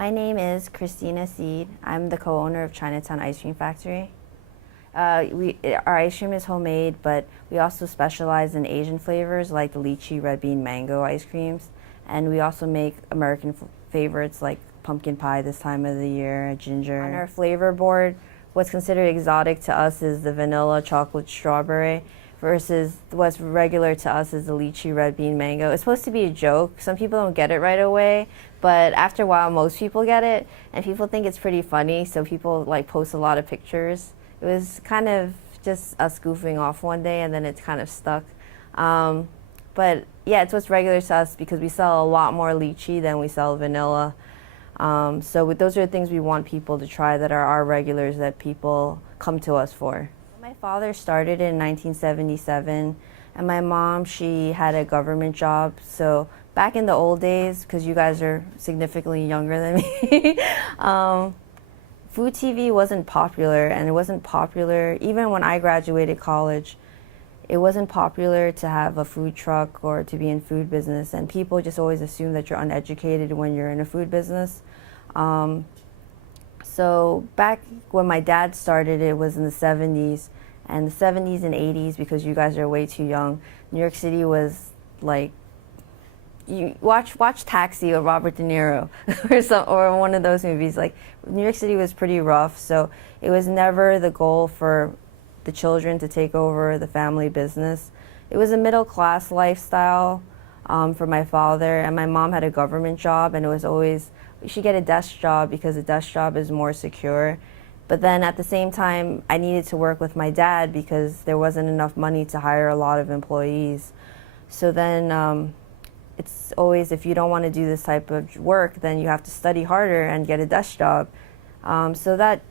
My name is Christina Seid. I'm the co-owner of Chinatown Ice Cream Factory. Our ice cream is homemade, but we also specialize in Asian flavors like the lychee, red bean, mango ice creams. And we also make American favorites like pumpkin pie this time of the year, ginger. On our flavor board, what's considered exotic to us is the vanilla, chocolate, strawberry, versus what's regular to us is the lychee, red bean, mango. It's supposed to be a joke. Some people don't get it right away, but after a while, most people get it, and people think it's pretty funny, so people like post a lot of pictures. It was kind of just us goofing off one day, and then it's kind of stuck. But yeah, it's what's regular to us because we sell a lot more lychee than we sell vanilla. So those are the things we want people to try that are our regulars that people come to us for. My father started in 1977, and my mom, she had a government job. So back in the old days, because you guys are significantly younger than me, food TV wasn't popular, and it wasn't popular even when I graduated college. It wasn't popular to have a food truck or to be in food business, and people just always assume that you're uneducated when you're in a food business. So back when my dad started, it was in the 70s, and the 70s and 80s, because you guys are way too young, New York City was like, you watch Taxi or Robert De Niro or one of those movies. Like, New York City was pretty rough, so it was never the goal for the children to take over the family business. It was a middle class lifestyle for my father, and my mom had a government job, and it was always, you should get a desk job because a desk job is more secure. But then at the same time, I needed to work with my dad because there wasn't enough money to hire a lot of employees. So then it's always, if you don't want to do this type of work, then you have to study harder and get a desk job. So that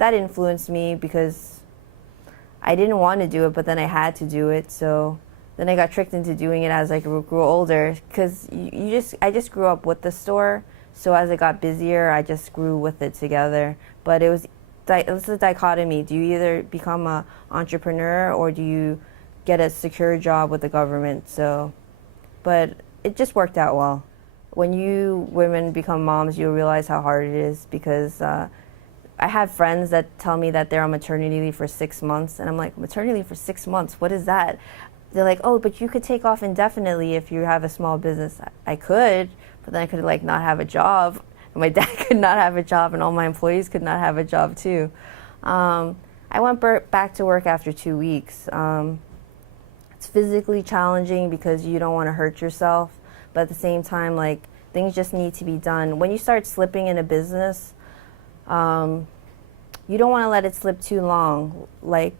influenced me because I didn't want to do it, but then I had to do it. So then I got tricked into doing it as I grew older, because I just grew up with the store. So as it got busier, I just grew with it together. But it's a dichotomy. Do you either become an entrepreneur or do you get a secure job with the government? So, but it just worked out well. When you women become moms, you'll realize how hard it is, because I have friends that tell me that they're on maternity leave for 6 months, and I'm like, maternity leave for 6 months? What is that? They're like, oh, but you could take off indefinitely if you have a small business. I could, but then I could like not have a job. And my dad could not have a job, and all my employees could not have a job too. I went back to work after 2 weeks. It's physically challenging because you don't want to hurt yourself, but at the same time, like, things just need to be done. When you start slipping in a business, you don't want to let it slip too long, like,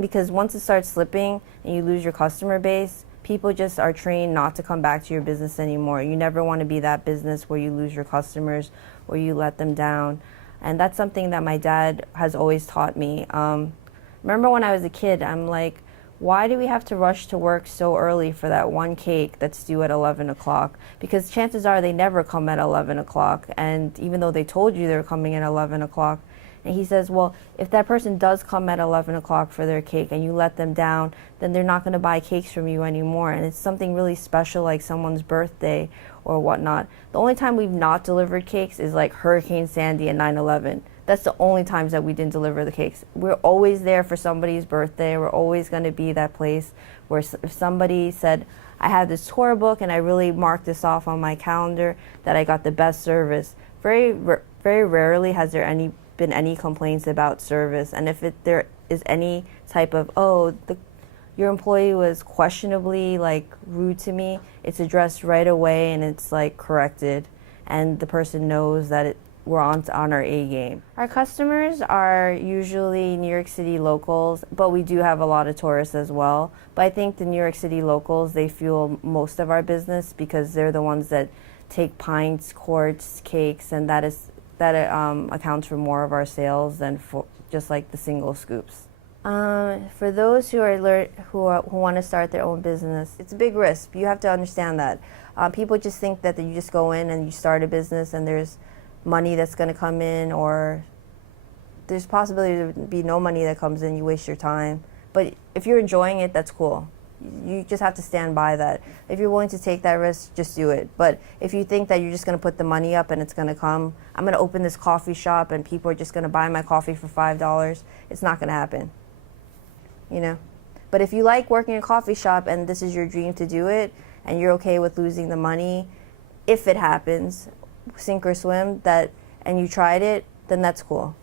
because once it starts slipping and you lose your customer base, people just are trained not to come back to your business anymore. You never want to be that business where you lose your customers or you let them down. And that's something that my dad has always taught me. Remember when I was a kid, I'm like, why do we have to rush to work so early for that one cake that's due at 11 o'clock? Because chances are they never come at 11 o'clock. And even though they told you they're coming at 11 o'clock, and he says, well, if that person does come at 11 o'clock for their cake and you let them down, then they're not going to buy cakes from you anymore. And it's something really special, like someone's birthday or whatnot. The only time we've not delivered cakes is like Hurricane Sandy and 9/11. That's the only times that we didn't deliver the cakes. We're always there for somebody's birthday. We're always going to be that place where if somebody said, I have this tour book and I really marked this off on my calendar that I got the best service. Very rarely has there been any complaints about service. And if there is any type of, your employee was questionably like rude to me, it's addressed right away and it's like corrected, and the person knows that we're on our A game. Our customers are usually New York City locals, but we do have a lot of tourists as well. But I think the New York City locals, they fuel most of our business because they're the ones that take pints, quarts, cakes, and that accounts for more of our sales than for just like the single scoops. For those who want to start their own business, it's a big risk. You have to understand that. People just think that you just go in and you start a business and there's money that's going to come in, or there's possibility to be no money that comes in, you waste your time. But if you're enjoying it, that's cool. You just have to stand by that. If you're willing to take that risk, just do it. But if you think that you're just going to put the money up and it's going to come, I'm going to open this coffee shop and people are just going to buy my coffee for $5, it's not going to happen, you know? But if you like working in a coffee shop and this is your dream to do it and you're okay with losing the money, if it happens, sink or swim, and you tried it, then that's cool.